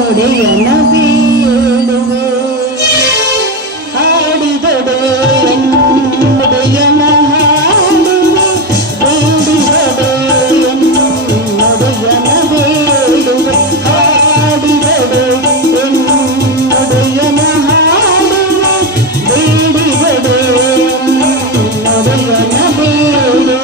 ಒಡೆಯನ ಬೀಳುವೆ ಹಾಡಿದೊಡೆ ಒಡೆಯನ ಹಾಡುವೆ ಬೇಡಿದೊಡೆ ಒಡೆಯನ ಬೇಡುವೆ ಹಾಡಿದೊಡೆ ಒಡೆಯನ ಹಾಡುವೆ ಬೇಡಿದೊಡೆ ಒಡೆಯನ ಬೇಡುವೆ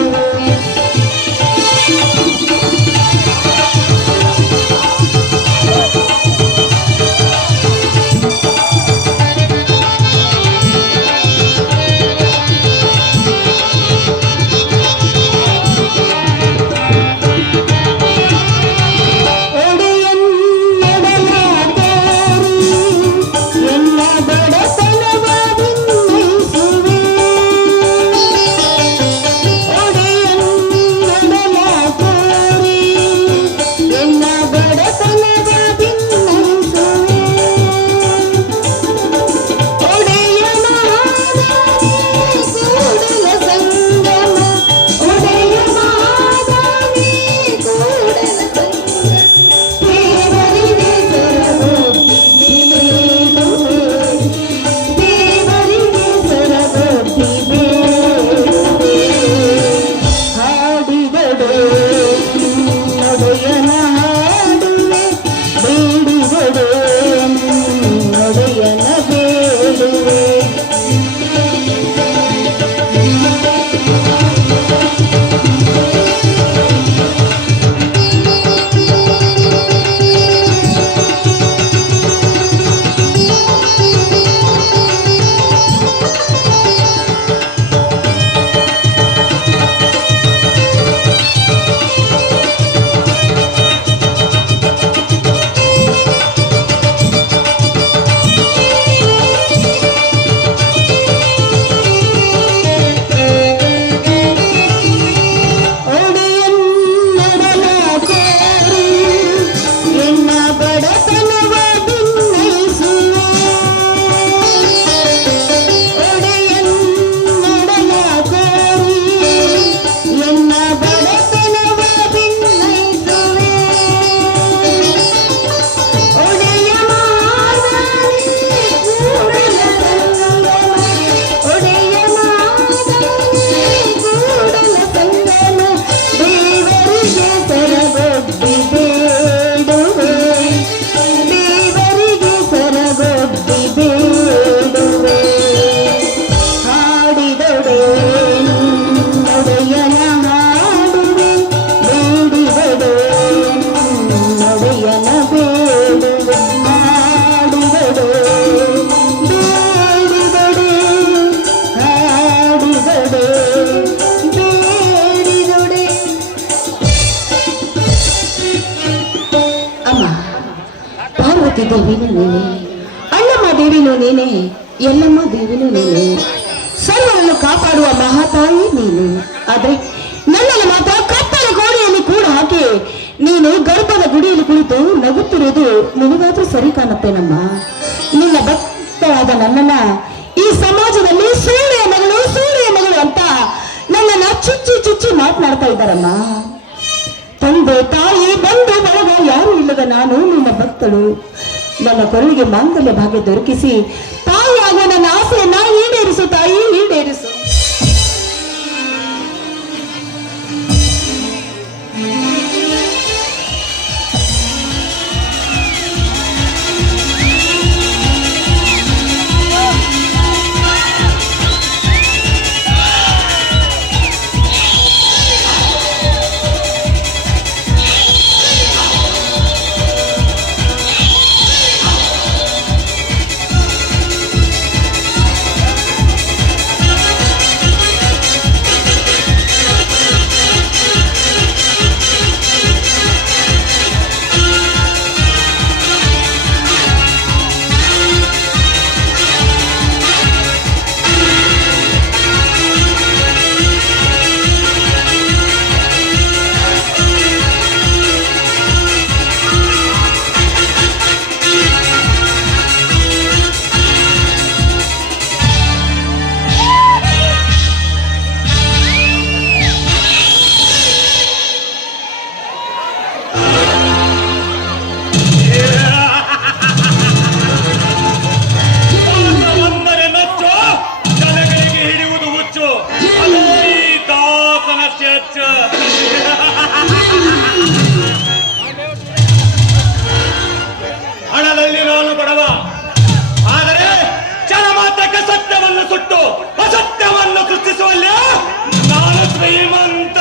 ದೇವಿನೂ ನೀನೆ, ಅಣ್ಣಮ್ಮ ದೇವಿನೂ ನೀನೆ, ಎಲ್ಲಮ್ಮ ದೇವಿನೂ ನೀನೆ, ಸರ್ವರನ್ನು ಕಾಪಾಡುವ ಮಹಾತಾಯಿ ನೀನು. ಆದ್ರೆ ನನ್ನಲ್ಲಿ ಮಾತ್ರ ಕತ್ತಲ ಗೋಡೆಯಲ್ಲಿ ಕೂಡ ಹಾಕಿ ನೀನು ಗರ್ಭದ ಗುಡಿಯಲ್ಲಿ ಕುಳಿತು ನಗುತ್ತಿರುವುದು ನಿನಗಾದ್ರೂ ಸರಿ ಕಾಣುತ್ತೇನಮ್ಮ. ನಿನ್ನ ಭಕ್ತರಾದ ನನ್ನನ್ನ ಈ ಸಮಾಜದಲ್ಲಿ ಸೂರ್ಯ ಮಗಳು ಅಂತ ನನ್ನನ್ನ ಚುಚ್ಚಿ ಚುಚ್ಚಿ ಮಾತನಾಡ್ತಾ ಇದ್ದಾರಮ್ಮ. ತಂದೆ ತಾಯಿ ಬಂಧು ಬಳಗ ಯಾರು ಇಲ್ಲದ ನಾನು ನಿನ್ನ ಭಕ್ತಳು. ನನ್ನ ಕೊರಳಿಗೆ ಮಾಂಗಲ್ಯ ಭಾಗ್ಯ ದೊರಕಿಸಿ ತಾಯಿಯಾಗ ನನ್ನ ಆಸೆಯನ್ನ ಈಡೇರಿಸು ತಾಯಿ, ಈಡೇರಿಸು. ಸೃಷ್ಟಿಸುವಲ್ಲಿ ನಾನು ಶ್ರೀಮಂತ.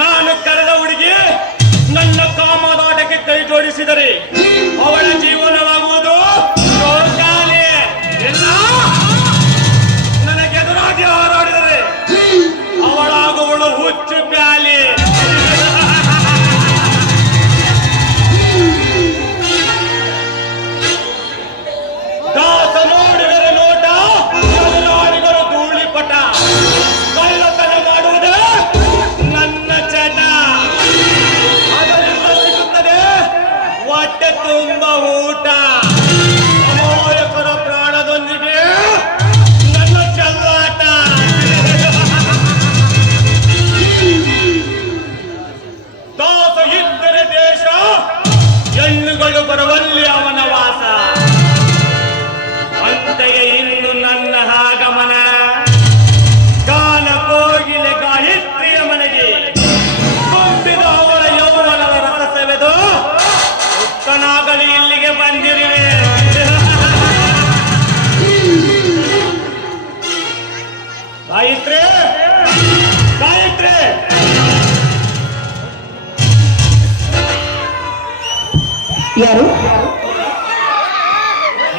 ನಾನು ಕರೆದ ಹುಡುಗಿ ನನ್ನ ಕಾಮದಾಟಕ್ಕೆ ಕೈ ಜೋಡಿಸಿದರೆ ಅವಳ ಜೀವನವಾಗುವುದು ಶೋಕಾಲಿ. ಇಲ್ಲ, ನನಗೆದುರಾಗಿ ಹಾರಾಡಿದರೆ ಅವಳಾಗುವಳು ಹುಚ್ಚು ಪ್ಯಾಲಿ. ದಾಸ ನೋಡಿದರೆ ನೋಟ, ನಾಡಿಗರು ಧೂಳಿಪಟ. ಕಳ್ಳತನ ಮಾಡುವುದೇ ನನ್ನ ಚಟ. ಅದರಿಂದ ಸಿಗುತ್ತದೆ ಹೊಟ್ಟೆ ತುಂಬ ಊಟ. ಅಮಾಯಕರ ಪ್ರಾಣದೊಂದಿಗೆ ನನ್ನ ಚೆಲ್ಲಾಟ. ದಾಸ ಇದ್ದರೆ ದೇಶ, ಹೆಣ್ಣುಗಳು ಬರುವಲ್ಲಿ ಅವನ ವಾಸ. ಅಂತೆಯೇ ಇನ್ನು ನನ್ನ ಆಗಮನ. ಗಾನ ಕೋಗಿಲೆ ಗಾಯತ್ರಿಯ ಮನೆಗೆ ತುಂಬಿದ ಅವಳ ಯೌವನದ ರಸ ಸೆವೆದು ಉಕ್ಕನಾಗಲಿ ಇಲ್ಲಿಗೆ ಬಂದಿರುವೆ. ಗಾಯತ್ರಿ, ಗಾಯತ್ರಿ, ಯಾರು?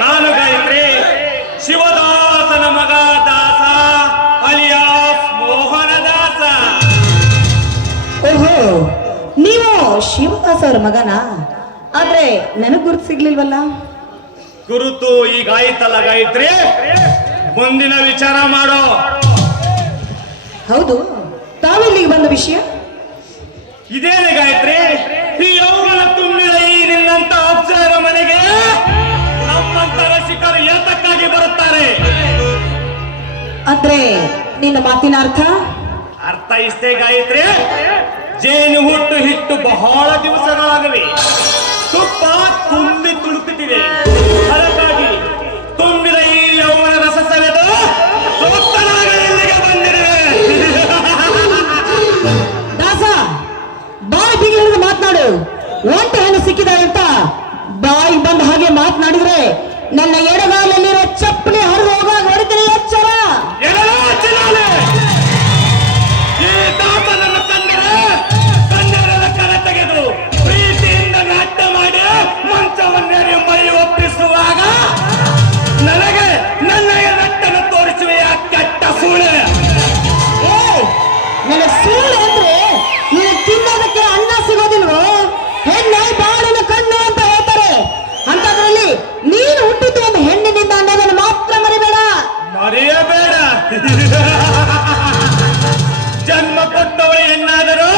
ನಾನು ಗಾಯತ್ರಿ, ಶಿವದಾಸನ ಮಗ ದಾಸ ಅಲಿಯಾಸ್ ಮೋಹನದಾಸ. ಓಹೋ, ನೀವು ಶಿವದಾಸ್ ಅವರ ಮಗನಾ? ಆದ್ರೆ ನನಗ್ ಗುರುತು ಸಿಗ್ಲಿಲ್ವಲ್ಲ. ಗುರುತು ಈಗ ಆಯ್ತಲ್ಲ ಗಾಯತ್ರಿ, ಮುಂದಿನ ವಿಚಾರ ಮಾಡೋ. ಹೌದು, ತಾವಿಲ್ಲಿಗೆ ಬಂದ ವಿಷಯ ಇದೇನೆ ಗಾಯತ್ರಿ? ಈ ಯೌವನ ತುಂಬಿದ ಈ ನಿನ್ನಂತ ಅಪ್ಸರ ಮನೆಗೆ ನಮ್ಮಂತ ರಸಿಕರು ಏತಕ್ಕಾಗಿ ಬರುತ್ತಾರೆ? ಅಂದ್ರೆ ನಿನ್ನ ಮಾತಿನ ಅರ್ಥ? ಅರ್ಥ ಇಷ್ಟೇ ಗಾಯತ್ರಿ, ಜೇನು ಹುಟ್ಟು ಹಿಟ್ಟು ಬಹಳ ದಿವಸಗಳಾಗವೆ, ತುಪ್ಪ ತುಂಬಿ ತುಳುಕುತ್ತಿದೆ. ಅದಕ್ಕಾಗಿ ತುಂಬಿದ ಈ ಯೌವನ ರಸ ಸೆಳೆದು ಸೋತ್ತನಾಗ ಇಲ್ಲಿಗೆ ಬಂದಿರುವೆ. ದಾಸ, ಬಾಯಿ ಬಿಗಿ ಮಾತನಾಡು. ಒಂಟೆ ಹೆಣ್ಣು ಸಿಕ್ಕಿದ ಅಂತ ಬಾಯಿ ಬಂದ ಹಾಗೆ ಮಾತನಾಡಿದ್ರೆ ನನ್ನ ಎಡಗಾಲಲ್ಲಿರೋ ಚಪ್ಪಲಿ ಹರಿದು ಹೋಗಾಗ ಹೊಡಿತೀನಿ, ಎಚ್ಚರ. ಈ ದಾಸನನ್ನು ಕಣ್ಣೆರಳ ಕರ ತೆಗೆದು ಪ್ರೀತಿಯಿಂದ ನಾಟ್ಯ ಮಾಡಿ ಮಂಚವನ್ನೇರಿ ಮೈ ಒಪ್ಪಿಸುವಾಗ ನನಗೆ ನನ್ನ ರಟ್ಟನ್ನು ತೋರಿಸುವೆಯ ಕೆಟ್ಟ ಸೂಳೆ. ನನ್ನ ಸುಳ್ಳು ಅಂದ್ರೆ ನೀನು ತಿನ್ನೋದಕ್ಕೆ ಅನ್ನ ಸಿಗೋದಿಲ್ವೋ? ಹೆಣ್ಣೆ ಬಾಳಿನ ಕಣ್ಣು ಅಂತ ಹೇಳ್ತಾರೆ. ಅಂತದ್ರಲ್ಲಿ ನೀನು ಹುಟ್ಟಿದ್ದು ಒಂದು ಹೆಣ್ಣಿನಿಂದ ಅನ್ನೋದನ್ನು ಮಾತ್ರ ಮರಿಬೇಡ. ಮರೆಯಬೇಡ. ಜನ್ಮ ಕೊಟ್ಟವಳು ಹೆಣ್ಣಾದರೂ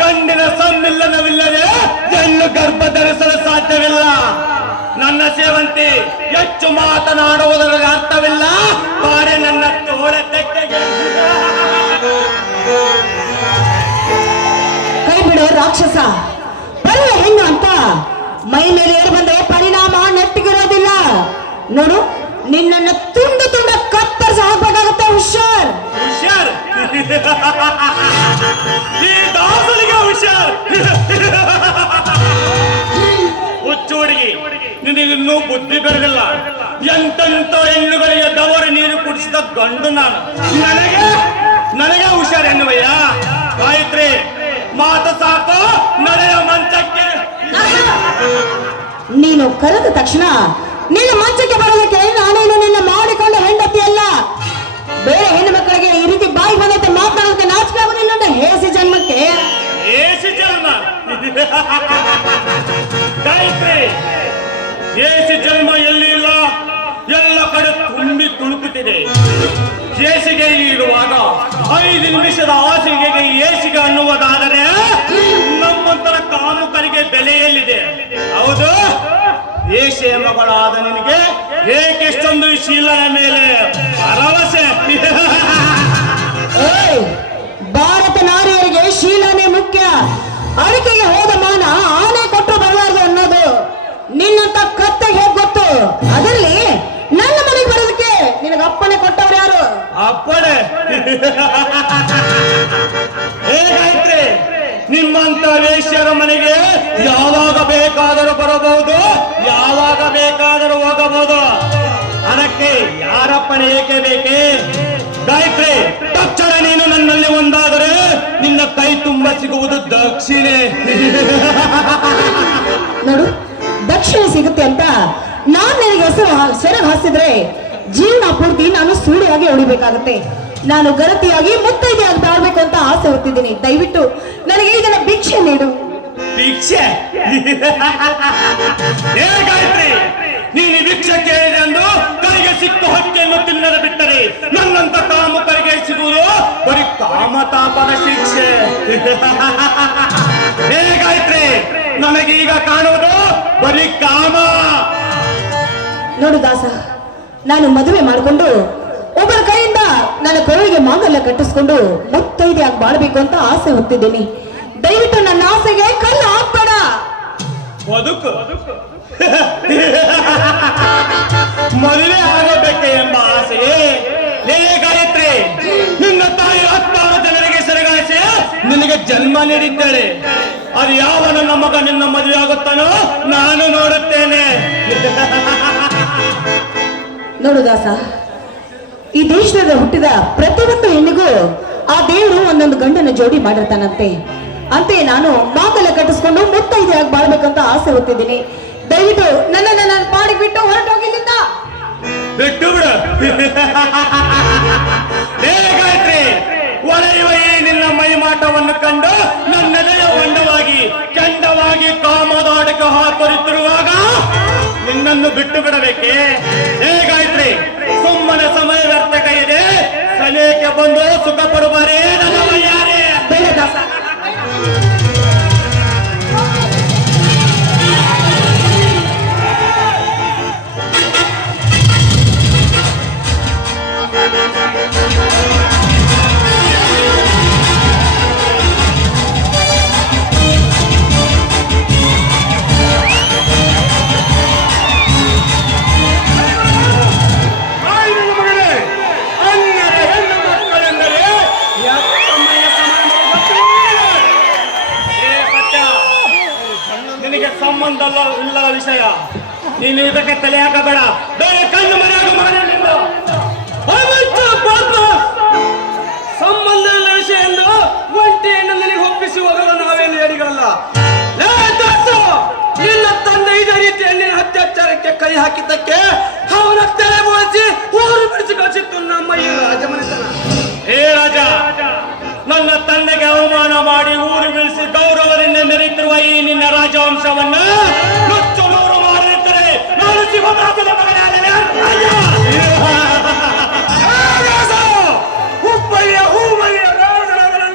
ಗಂಡಿನ ಸಮ್ಮಿಲ್ಲನವಿಲ್ಲದೆ ಹೆಣ್ಣು ಗರ್ಭ ಧರಿಸಲು ಸಾಧ್ಯವಿಲ್ಲ. ನನ್ನ ಸೇವಂತಿ ಹೆಚ್ಚು ಮಾತನಾಡುವುದರ ಅರ್ಥವಿಲ್ಲ. ಬಾರೆ ನನ್ನ ತೋಳ ತೆಕ್ಕೆಗೆ. ಕೈ ಬಿಡೋ ರಾಕ್ಷಸ. ಬರುವ ಹೆಣ್ಣು ಅಂತ ಮೈ ಮೇಲೆ ಏರು ಬಂದ್ರೆ ಪರಿಣಾಮ ನೆಟ್ಟಿಗಿರೋದಿಲ್ಲ. ನೋಡು, ನಿನ್ನನ್ನು ತುಂಡು ತುಂಡ ಕತ್ತರಿಸಿ ಹಾಕ್ಬೇಕಾಗುತ್ತೆ. ಹುಷಾರ್ ಹುಷಾರ್. ಈ ದಾಸನಿಗೆ ಹುಷಾರ್. ಹುಚ್ಚು ಹುಡುಗಿ, ನಿನಗಿನ್ನೂ ಬುದ್ಧಿ ಬೆಳೆದಿಲ್ಲ. ಎಂತೆಂತ ಹೆಣ್ಣುಗಳಿಗೆ ದವರು ನೀರು ಕುಡಿಸಿದ ಗಂಡು ನಾನು. ನನಗೆ ಹುಷಾರ್ ಎನ್ನುವಯ್ಯ. ಗಾಯತ್ರಿ, ಮಾತು ಸಾಕು, ನಡೆಯ ಮಂಚಕ್ಕೆ. ನೀನು ಕರೆದ ತಕ್ಷಣ ನಿನ್ನ ಮಂಚಕ್ಕೆ ಬರೋದಕ್ಕೆ ನಾನೇನು ನಿನ್ನ ಮಾಡಿಕೊಂಡ ಹೆಂಡತಿ ಅಲ್ಲ. ಬೇರೆ ಹೆಣ್ಣು ಮಕ್ಕಳಿಗೆ ಈ ರೀತಿ ಬಾಯಿ ಬಂದತ್ತೆ ಮಾತನಾಡೋದಕ್ಕೆ ನಾಚಿಕೆ ಆಗೋದಿಲ್ಲ. ಹೇಸಿ ಜನ್ಮಕ್ಕೆ ಏಸಿ ಜನ್ಮ. ಗಾಯತ್ರಿ, ಏಸಿ ಜನ್ಮ ಎಲ್ಲಿ ಇಲ್ಲ, ಎಲ್ಲ ಕಡೆ ತುಂಬಿ ತುಳುಕುತ್ತಿದೆ. ಏಸಿಗೆ ಇರುವಾಗ 5 ನಿಮಿಷದ ಹಾಸಿಗೆಗೆ ಏಸಿಗೆ ಅನ್ನುವುದಾದರೆ ನಮ್ಮಂತರ ಕಾಮುಕರಿಗೆ ಬೆಲೆಯಲ್ಲಿದೆ. ಹೌದು, ಏಷಿಯ ಮಗಳಾದ ನಿನಗೆ ಏಕೆಷ್ಟೊಂದು ಶೀಲನ ಮೇಲೆ ಭರವಸೆ? ಭಾರತ ನಾರಿಯರಿಗೆ ಶೀಲನೆ ಮುಖ್ಯ. ಅಡಿಕೆಗೆ ಹೋದ ಮಾನ ಆನೆ ಕೊಟ್ಟು ಬರಲಾರದು ಅನ್ನೋದು ನಿನ್ನಂತ ಕತ್ತೆಗೆ ಹೇಗೆ ಗೊತ್ತು? ಅದರಲ್ಲಿ ನನ್ನ ಮನೆಗೆ ಬರೋದಕ್ಕೆ ನಿನಗೆ ಅಪ್ಪನೆ ಕೊಟ್ಟವ್ರು ಯಾರು? ಅಪ್ಪಣೆ. ಹೇಗಾಯ್ತ್ರಿ, ನಿಮ್ಮಂತ ವೇಶ್ಯರ ಮನೆಗೆ ಯಾವಾಗ ಬೇಕಾದರೂ ಬರಬಹುದು, ಯಾವಾಗ ಬೇಕಾದರೂ ಹೋಗಬಹುದು. ಅದಕ್ಕೆ ಯಾರಪ್ಪನೇ ಏಕೆ ಬೇಕೆ? ಗಾಯತ್ರಿ, ತಕ್ಷಣ ನೀನು ನನ್ನಲ್ಲಿ ಒಂದಾದರೆ ನಿನ್ನ ಕೈ ತುಂಬ ಸಿಗುವುದು ದಕ್ಷಿಣೆ. ನೋಡು, ದಕ್ಷಿಣೆ ಸಿಗುತ್ತೆ ಅಂತ ನಾನ್ ನಿನಗೆ ಸೆರಗ ಹಾಸಿದ್ರೆ ಜೀವನ ಪೂರ್ತಿ ನಾನು ಸೂಳಿಯಾಗಿ ಉಳಿಬೇಕಾಗುತ್ತೆ. ನಾನು ಗರತಿಯಾಗಿ ಮುತ್ತೈದೆಯಾಗಿ ಬಾಳ್ಬೇಕು ಅಂತ ಆಸೆ ಹೊತ್ತಿದ್ದೀನಿ. ದಯವಿಟ್ಟು ನನಗೆ ಈಗಿನ ಭಿಕ್ಷೆ ನೀಡು. ಭಿಕ್ಷೆ? ಏ ಗಾಯತ್ರಿ, ನೀನು ಭಿಕ್ಷೆ ಕೇಳಿದೆ ಎಂದು ಕೈಗೆ ಸಿಕ್ಕು ಹಕ್ಕಿಯನ್ನು ತಿನ್ನದ ಬಿಟ್ಟರೆ ನನ್ನಂತ ಕಾಮಕರಿಗೆ ಸಿಗುವುದು ಬರೀ ಕಾಮತಾಪದ ಶಿಕ್ಷೆ. ಏ ಗಾಯತ್ರಿ, ನನಗೀಗ ಕಾಣುವುದು ಬರೀ ಕಾಮ. ನೋಡು ದಾಸ, ನಾನು ಮದುವೆ ಮಾಡಿಕೊಂಡು ಒಬ್ಬರ ಕೈಯಿಂದ ನನ್ನ ಕೊರಳಿಗೆ ಮಾಂಗಲ್ಯ ಕಟ್ಟಿಸ್ಕೊಂಡು ಮುತ್ತೈದೆಯಾಗಿ ಬಾಳ್ಬೇಕು ಅಂತ ಆಸೆ ಹೊತ್ತಿದ್ದೀನಿ. ದಯವಿಟ್ಟು ನನ್ನ ಆಸೆಗೆ ಕಲ್ಲು ಹಾಕ್ಬೇಡ. ಬದುಕು ಮದುವೆ ಆಗಬೇಕೆ ಎಂಬ ಆಸೆ. ಲೇ ಗಾಯತ್ರಿ, ನಿನ್ನ ತಾಯಿ 16 ಜನರಿಗೆ ಸೆರಗಾಯಿಸಿ ನಿನಗೆ ಜನ್ಮ ನೀಡಿದ್ದಾಳೆ. ಅದು ಯಾವ ನನ್ನ ಮಗ ನಿನ್ನ ಮದುವೆ ಆಗುತ್ತಾನೋ ನಾನು ನೋಡುತ್ತೇನೆ. ನೋಡು ದಾಸ, ಈ ದೇಶದಲ್ಲಿ ಹುಟ್ಟಿದ ಪ್ರತಿಯೊಂದು ಹೆಣ್ಣಿಗೂ ಆ ದೇವರು ಒಂದೊಂದು ಗಂಡನ ಜೋಡಿ ಮಾಡಿರ್ತಾನಂತೆ. ಅಂತೆಯೇ ನಾನು ಮಾಂಗಲ್ಯ ಕಟ್ಟಿಸ್ಕೊಂಡು ಮುತ್ತೈದೆಯಾಗಿ ಬಾಳ್ಬೇಕಂತ ಆಸೆ ಹೊತ್ತಿದ್ದೀನಿ. ದಯವಿಟ್ಟು ನನ್ನನ್ನು ನಾನು ಪಾಡಿಗೆ ಬಿಟ್ಟು ಹೊರಟೋಗಿಲ್ಲಿಂದ. ಬಿಟ್ಟು ಬಿಡು. ಹೇ ಗಾಯತ್ರಿ, ಒಳೆಯುವ ಈ ನಿನ್ನ ಮೈಮಾಟವನ್ನು ಕಂಡು ನನ್ನೆದೆಯ ಹೊಂಡವಾಗಿ ಚಂಡವಾಗಿ ಕಾಮದಾಟಕ್ಕೆ ಹಾತೊರೆತಿರುವಾಗ ನಿನ್ನನ್ನು ಬಿಟ್ಟು ಬಿಡಬೇಕೆ? ಹೇ ಗಾಯತ್ರಿ, ಸುಮ್ಮನೆ ಸಮಯ ವ್ಯರ್ಥಕ ಇದೆ. ಸನೇಕೆ ಬಂದು ಸುಖ ಪಡುವಾರೇ ನನ್ನ ಮೈಯಾರೆ. ಬೇಡ ದಾಸ, ಸಂಬಂಧ ಇಲ್ಲದ ವಿಷಯ. ನೀನು ಇದಕ್ಕೆ ತಲೆ ಹಾಕಬೇಡ. ಬೇರೆ ಕಣ್ಣು ಮರೆಯಾಗ ಮಾಡಿಲ್ಲ. ಸಂಬಂಧ ಇಲ್ಲ ವಿಷಯ ಎಂದು ಒಂಟಿಯನ್ನು ನಿನಗೆ ಒಪ್ಪಿಸಿ ಹೋಗಲು ನಾವೇನು ಹೇಳಿಗಳಲ್ಲ. ನಿನ್ನ ತಂದೆ ಇದೇ ರೀತಿಯಲ್ಲಿ ಅತ್ಯಾಚಾರಕ್ಕೆ ಕೈ ಹಾಕಿದ್ದಕ್ಕೆ ಅವನ ತಲೆ ಬೋಳಿಸಿ ಊರು ಬಿಡಿಸಿ ಕಳಿಸಿತ್ತು ನಮ್ಮ ಈ ರಾಜಮನೆತನ. ಹೇ ರಾಜ, ನನ್ನ ತಂದೆಗೆ ಅವಮಾನ ಮಾಡಿ ಊರು ಬೀಳಿಸಿ ಗೌರವದಿಂದ ಮೆರೆಯುತ್ತಿರುವ ಈ ನಿನ್ನ ರಾಜವಂಶವನ್ನು ನುಚ್ಚು ನೂರು ಮಾಡಿರುತ್ತಾರೆ. ನಾನು ಶಿವದಾಸನ ಮಗನಾದರೆ ಹುಬ್ಬಳ್ಳಿಯ ಹೂಬಳ್ಳಿಯ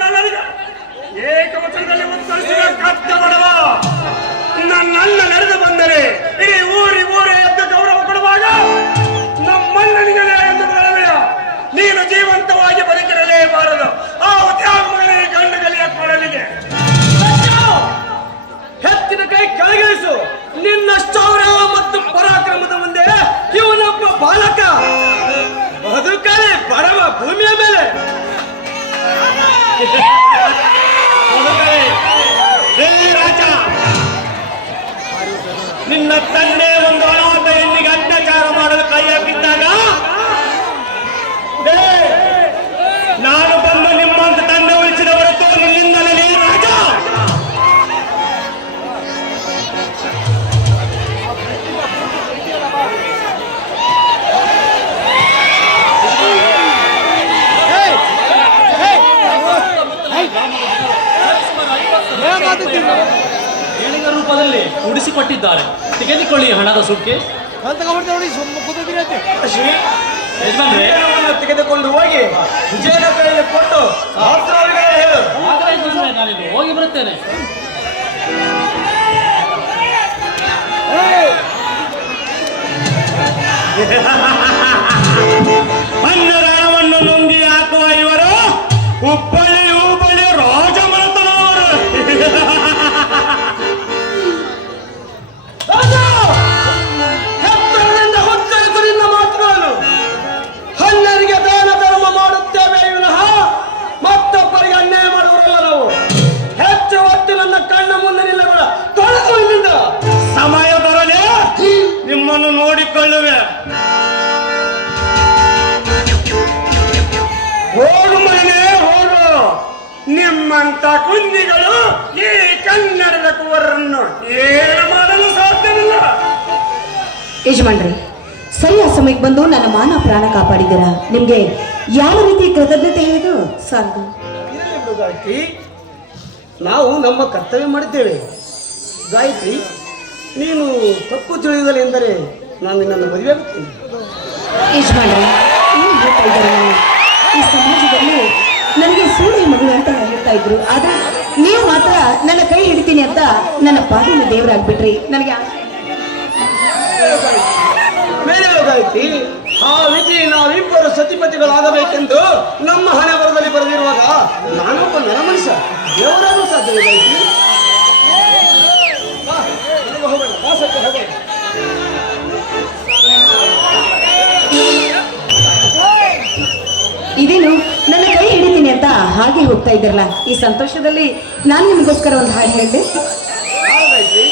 ನನಗೆ ಏಕವಚನದಲ್ಲಿ ಉತ್ತರಿಸಿದ ಕಷ್ಟ ಬಡವ. ನನ್ನನ್ನ ನಡೆದು ಬಂದರೆ ಇಡೀ ಊರೇ ಎದ್ದು ಗೌರವ ಕೊಡುವಾಗ ನಮ್ಮಣ್ಣನಿಗೆ ಎಂದು ಬರಲಿಲ್ಲ. ನೀನು ಜೀವಂತವಾಗಿ ಬದುಕಿರಲೇಬಾರದು. ಆ ತ್ಯಾಗ ಮಗನಿಗೆ ಗಂಡು ಕಲಿಯ ಕೊಡಲಿಗೆ ಹೆಚ್ಚಿನ ಕೈ ಕೆಳಗಿಳಿಸು. ನಿನ್ನ ಶೌರ್ಯ ಮತ್ತು ಪರಾಕ್ರಮದ ಮುಂದೆ ಇವನೊಬ್ಬ ಬಾಲಕ ಬದುಕಲಿ ಬಡವ ಭೂಮಿಯ ಮೇಲೆ. ರಾಜ, ನಿನ್ನ ತಂದೆ ಒಂದು ಅನಾಥ ಹೆಣ್ಣಿಗೆ ಅತ್ಯಾಚಾರ ಮಾಡಲು ಕೈ ಹಾಕಿದ್ದಾಗ ನಾನು ಬಂದು ನಿಮ್ಮಂತ ತಂದೆ ಉಳಿಸಿದ ಹೊರತು ನಿನ್ನಿಂದಲೇ ರಾಜ. ಏಣಿಗ ರೂಪದಲ್ಲಿ ಉಡಿಸಿಕೊಟ್ಟಿದ್ದಾರೆ. ತೆಗೆದುಕೊಳ್ಳಿ ಹಣದ ಸುಟ್ಕೆ. ಯಜಮಾನ್ರೆ, ತೆಗೆದುಕೊಂಡು ಹೋಗಿ ವಿಜಯನ ಕೈಯಲ್ಲಿ ಕೊಟ್ಟು ನಾನಿಲ್ಲಿ ಹೋಗಿ ಬರುತ್ತೇನೆ. ಅನ್ನದಾನವನ್ನು ನುಂಗಿ ಹಾಕುವ ಇವರು ಹುಬ್ಬಳ್ಳಿ ರಾಜಮನೆತನವರು. ಹೆತ್ತರದಿಂದ ಹೊಚ್ಚರಿಸು ನಿನ್ನ ಮಾತುಗಳನ್ನು. ಹಣ್ಣರಿಗೆ ದಾನ ಧರ್ಮ ಮಾಡುತ್ತೇವೆ ವಿನಃ ಮತ್ತೊಬ್ಬರಿಗೆ ಅನ್ಯಾಯ ಮಾಡುವರಲ್ಲ ನಾವು. ಹೆಚ್ಚು ನಿಮ್ಮಂತ ಕುಂದಿಗಳು ಈ ಕನ್ನಡದ ಕುವರನ್ನು ಏನು ಮಾಡಲು ಸಾಧ್ಯವಿಲ್ಲ. ಯಜಮಾನ್ರಿ, ಸರಿಯಾದ ಸಮಯಕ್ಕೆ ಬಂದು ನನ್ನ ಮಾನ ಪ್ರಾಣ ಕಾಪಾಡಿದ್ದೀರಾ. ನಿಮ್ಗೆ ಯಾವ ರೀತಿ ಕೃತಜ್ಞತೆ ಹೇಳಿದ್ರು ಸಾರದು. ಇರಲಿ ಬಿಡು ಗಾಯತ್ರಿ, ನಾವು ನಮ್ಮ ಕರ್ತವ್ಯ ಮಾಡಿದ್ದೇವೆ. ಗಾಯತ್ರಿ, ನೀನು ತಪ್ಪು ತಿಳಿಯುವುದಿಲ್ಲ ಎಂದರೆ ನಾನು ನಿನ್ನನ್ನು ಮದುವೆ ಆಗುತ್ತೇನೆ. ಯಜಮಾನ್ರಿ, ಏನ್ ಹೇಳ್ತಾ ಇದ್ದಾರೆ ನೀವು? ಈ ಸಮಾಜದಲ್ಲಿ ನನಗೆ ಸೂರ್ಯ ಮಗಳು ಅಂತ ಹೇಳ್ತಾ ಇದ್ರು, ಆದ್ರೆ ನೀವು ಮಾತ್ರ ನನ್ನ ಕೈ ಹಿಡಿತೀನಿ ಅಂತ ನನ್ನ ಪಾಲಿನ ದೇವರಾಗ್ಬಿಟ್ರಿ. ನನಗೆ ಮೇಲೆ ಗಾಯತ್ರಿ, ಆ ವಿಧಿ ನಾವಿಬ್ಬರು ಸತಿಪತಿಗಳಾಗಬೇಕೆಂದು ನಮ್ಮ ಹಣೆ ಬರದಲ್ಲಿ ಬರೆದಿರುವಾಗ ನಾನೊಬ್ಬ ನರಮನುಷ್ಯ ದೇವರಾಗಲು ಸಾಧ್ಯವಿದೆ ಗಾಯತ್ರಿ. ಬಾ, ಮನೆಗೆ ಹೋಗೋಣ, ಬಾ, ಸತ್ಯ ಹೋಗೋಣ. ಇದೇನು ನನ್ನ ಕೈ ಹಿಡಿತೀನಿ ಅಂತ ಹಾಗೆ ಹೋಗ್ತಾ ಇದ್ರಲ್ಲ, ಈ ಸಂತೋಷದಲ್ಲಿ ನಾನು ನಿಮಗೋಸ್ಕರ ಒಂದು ಹಾಡು ಹೇಳಿದೆ. ಗಾಯತ್ರಿ,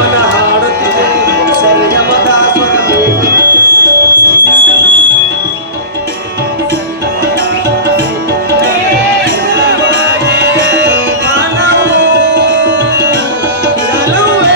ಮನ ಹಾಡುತ್ತಿದೆ ಸರಿಗಮದ ಸ್ವರ ಮನವು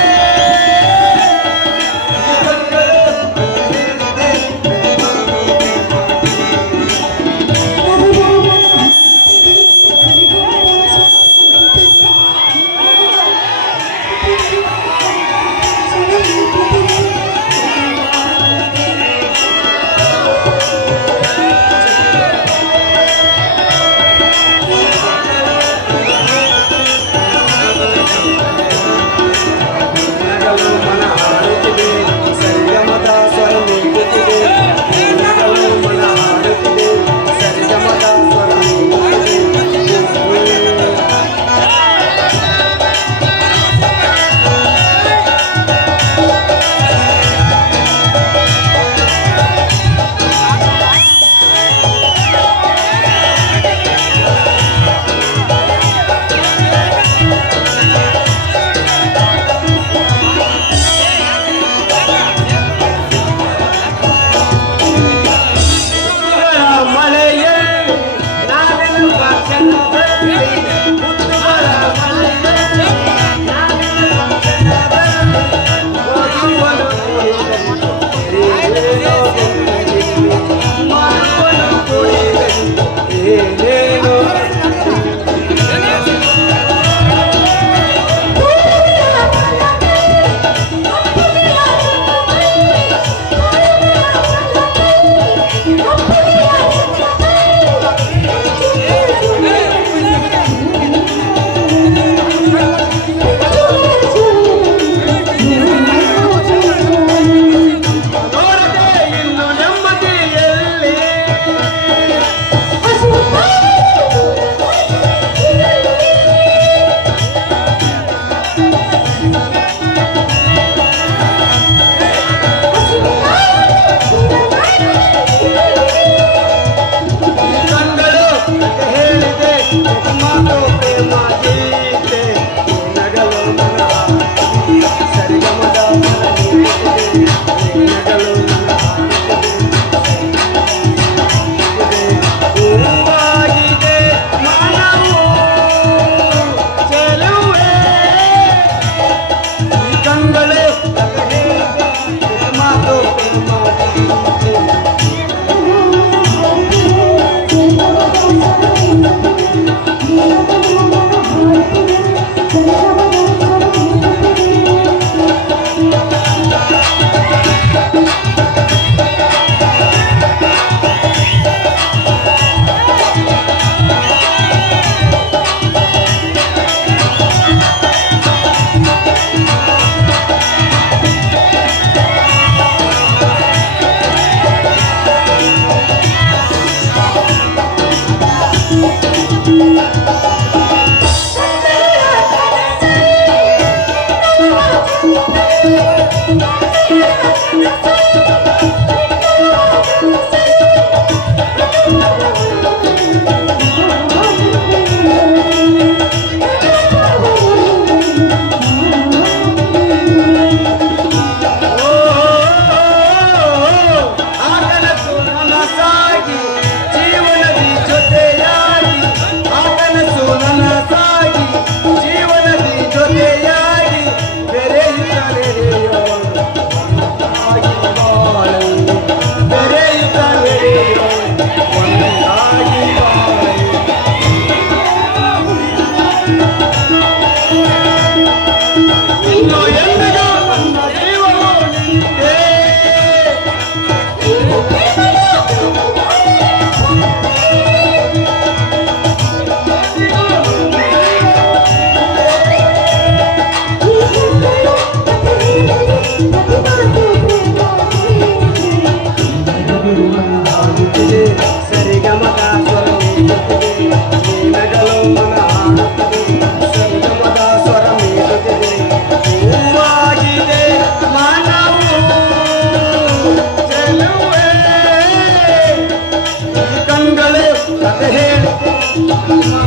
ಅಮ್ಮ